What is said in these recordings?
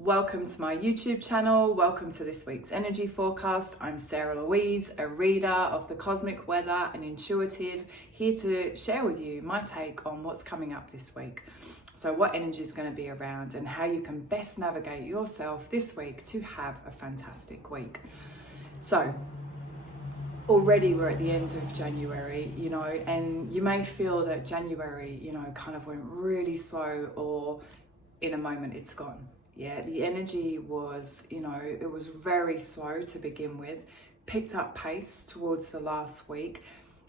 Welcome to my YouTube channel. Welcome to this week's energy forecast. I'm Sarah Louise, a reader of the cosmic weather and intuitive, here to share with you my take on what's coming up this week. So what energy is going to be around and how you can best navigate yourself this week to have a fantastic week. So already we're at the end of January, and you may feel that January, kind of went really slow, or in a moment it's gone. Yeah, the energy was, it was very slow to begin with, picked up pace towards the last week,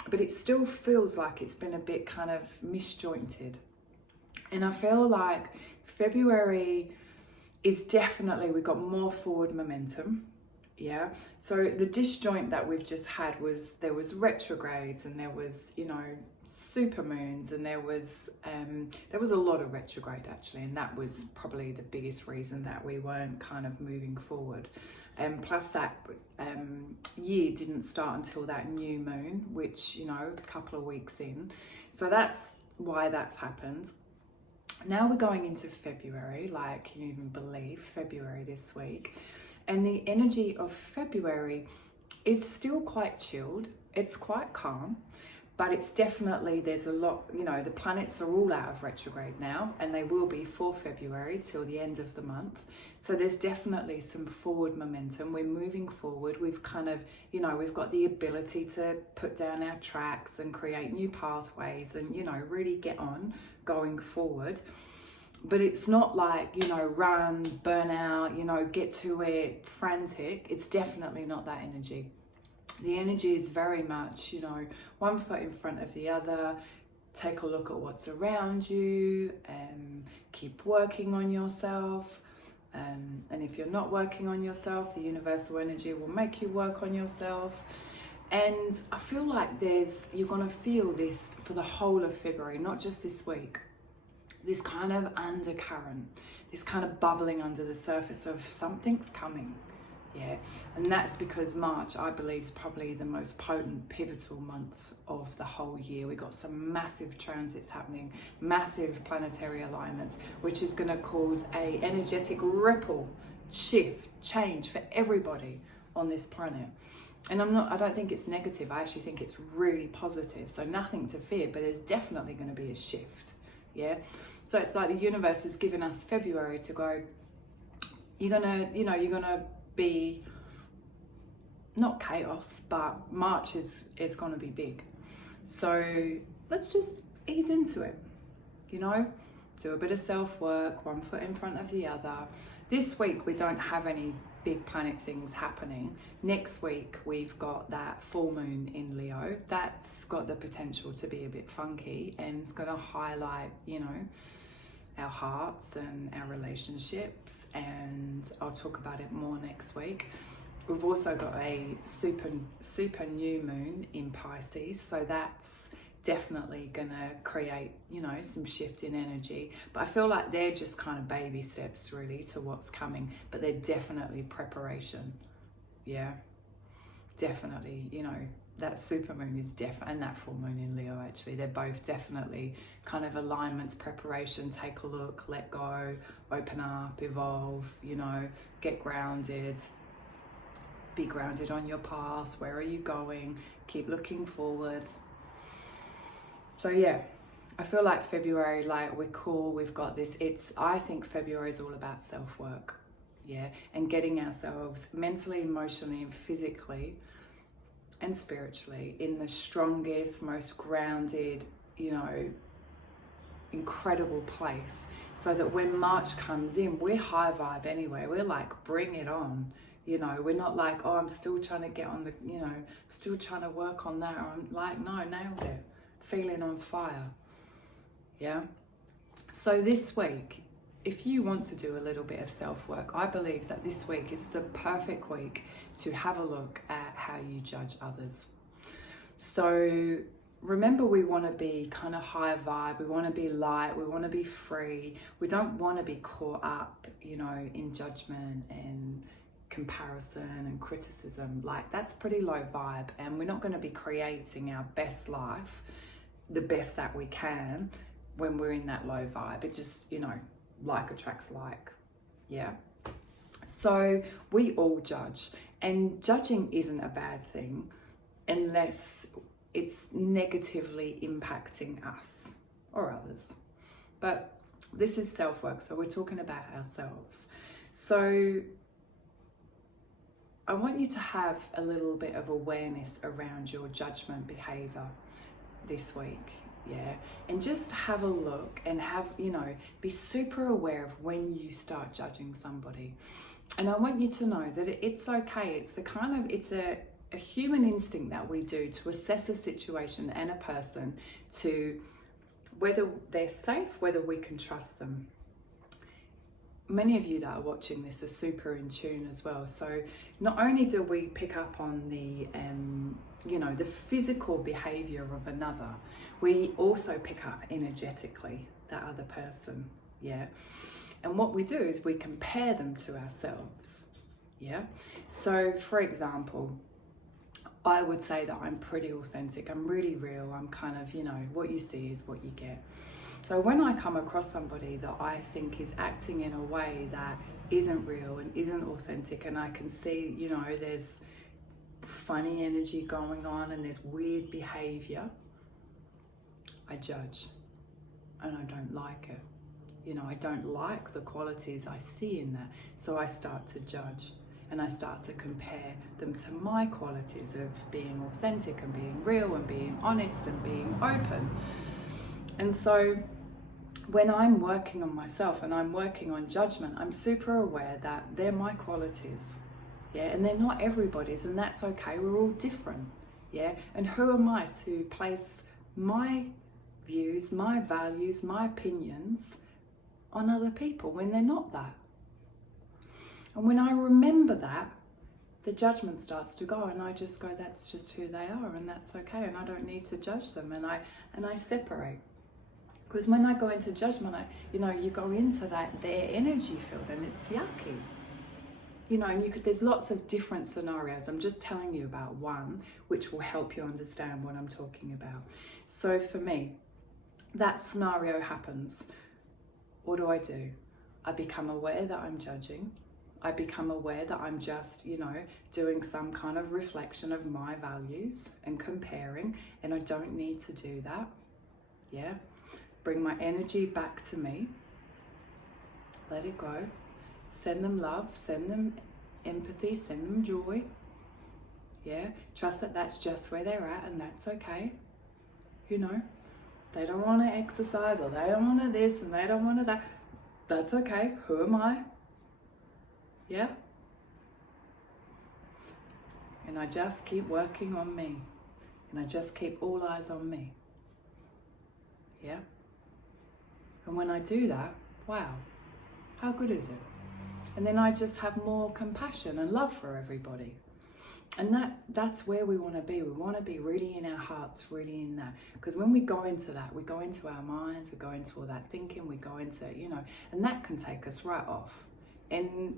but it still feels like it's been a bit kind of misjointed. And I feel like February is definitely, we got more forward momentum. Yeah, so the disjoint that we've just had was, there was retrogrades and there was, super moons, and there was a lot of retrograde actually, and that was probably the biggest reason that we weren't kind of moving forward. Plus that year didn't start until that new moon, which, a couple of weeks in. So that's why that's happened. Now we're going into February, like, can you even believe February this week? And the energy of February is still quite chilled. It's quite calm, but it's definitely, there's a lot, the planets are all out of retrograde now, and they will be for February till the end of the month. So there's definitely some forward momentum. We're moving forward. We've kind of, we've got the ability to put down our tracks and create new pathways and, really get on going forward. But it's not like, run, burn out, get to it, frantic. It's definitely not that energy. The energy is very much, one foot in front of the other. Take a look at what's around you, keep working on yourself. And if you're not working on yourself, the universal energy will make you work on yourself. And I feel like you're going to feel this for the whole of February, not just this week. This kind of undercurrent, this kind of bubbling under the surface of something's coming, yeah. And that's because March, I believe, is probably the most potent, pivotal month of the whole year. We got some massive transits happening, massive planetary alignments, which is going to cause a energetic ripple, shift, change for everybody on this planet. And I don't think it's negative. I actually think it's really positive. So nothing to fear, but there's definitely going to be a shift. Yeah, so it's like the universe has given us February to go, you're gonna be not chaos, but March is gonna be big. So let's just ease into it, do a bit of self-work, one foot in front of the other. This week we don't have any big planet things happening. Next week we've got that full moon in Leo. That's got the potential to be a bit funky, and it's going to highlight, our hearts and our relationships, and I'll talk about it more next week. We've also got a super new moon in Pisces, so that's definitely gonna create, some shift in energy. But I feel like they're just kind of baby steps really to what's coming, but they're definitely preparation. Yeah, definitely, that super moon is and that full moon in Leo, actually, they're both definitely kind of alignments, preparation, take a look, let go, open up, evolve, get grounded, be grounded on your path. Where are you going? Keep looking forward. So yeah, I feel like February, like, we're cool, we've got this. I think February is all about self-work, yeah, and getting ourselves mentally, emotionally, and physically and spiritually in the strongest, most grounded, incredible place, so that when March comes in, we're high vibe anyway. We're like, bring it on. We're not like, oh, I'm still trying to get on the, still trying to work on that. Or I'm like, no, nailed it. Feeling on fire. Yeah. So this week, if you want to do a little bit of self-work, I believe that this week is the perfect week to have a look at how you judge others. So remember, we want to be kind of high vibe, we want to be light, we want to be free. We don't want to be caught up, in judgment and comparison and criticism. Like, that's pretty low vibe, and we're not going to be creating our best life, the best that we can, when we're in that low vibe. It just, like attracts like. Yeah. So we all judge, and judging isn't a bad thing unless it's negatively impacting us or others. But this is self-work, so we're talking about ourselves. So I want you to have a little bit of awareness around your judgment behavior this week. Yeah, and just have a look and be super aware of when you start judging somebody. And I want you to know that it's okay. It's a human instinct that we do to assess a situation and a person to whether they're safe, whether we can trust them. Many of you that are watching this are super in tune as well. So not only do we pick up on the physical behavior of another, we also pick up energetically that other person. Yeah. And what we do is we compare them to ourselves. Yeah. So for example, I would say that I'm pretty authentic. I'm really real. I'm kind of, what you see is what you get. So when I come across somebody that I think is acting in a way that isn't real and isn't authentic, and I can see, there's funny energy going on and there's weird behavior, I judge and I don't like it. I don't like the qualities I see in that. So I start to judge and I start to compare them to my qualities of being authentic and being real and being honest and being open. And so when I'm working on myself and I'm working on judgment, I'm super aware that they're my qualities. Yeah, and they're not everybody's, and that's okay. We're all different. Yeah, and who am I to place my views, my values, my opinions on other people when they're not that? And when I remember that, the judgment starts to go, and I just go, that's just who they are, and that's okay, and I don't need to judge them, and I separate. Because when I go into judgment, you go into their energy field, and it's yucky. And there's lots of different scenarios. I'm just telling you about one, which will help you understand what I'm talking about. So for me, that scenario happens. What do? I become aware that I'm judging. I become aware that I'm just, doing some kind of reflection of my values and comparing, and I don't need to do that. Yeah. Bring my energy back to me. Let it go. Send them love, send them empathy, send them joy. Yeah. Trust that that's just where they're at, and that's okay. They don't want to exercise, or they don't want to this and they don't want to that. That's okay. Who am I? Yeah. And I just keep working on me. And I just keep all eyes on me. Yeah. And when I do that, wow, how good is it? And then I just have more compassion and love for everybody. And that's where we want to be. We want to be really in our hearts, really in that. Because when we go into that, we go into our minds, we go into all that thinking, we go into, and that can take us right off. And,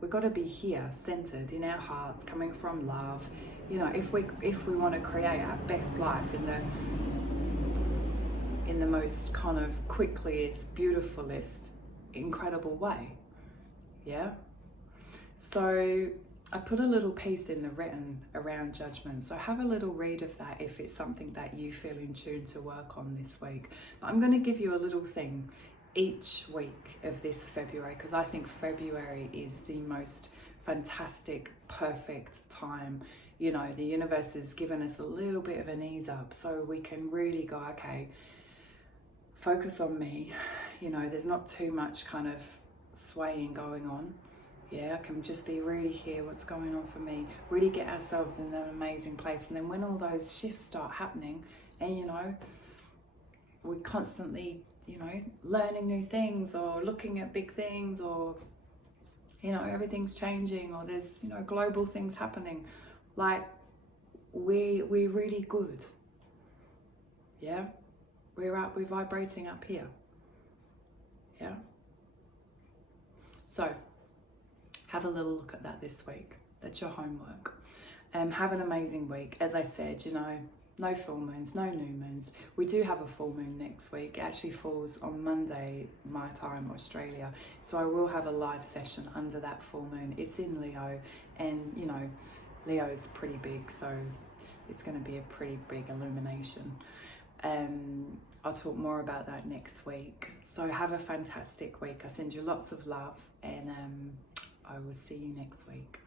we've got to be here, centered in our hearts, coming from love. If we want to create our best life in the most kind of quickliest, beautifulest, incredible way. Yeah. So I put a little piece in the written around judgment. So have a little read of that if it's something that you feel in tune to work on this week. But I'm going to give you a little thing each week of this February, because I think February is the most fantastic, perfect time. The universe has given us a little bit of an ease up so we can really go, okay, focus on me. There's not too much kind of swaying going on. Yeah, I can just be really here, what's going on for me, really get ourselves in an amazing place. And then when all those shifts start happening, and we're constantly, learning new things or looking at big things, or, everything's changing, or there's, global things happening, like we're really good. Yeah, we're vibrating up here. Yeah. So have a little look at that this week. That's your homework. Have an amazing week. As I said, No full moons, no new moons. We do have a full moon next week. It actually falls on Monday, my time, Australia. So I will have a live session under that full moon. It's in Leo, and you know, Leo is pretty big, so it's going to be a pretty big illumination. I'll talk more about that next week. So have a fantastic week. I send you lots of love, and I will see you next week.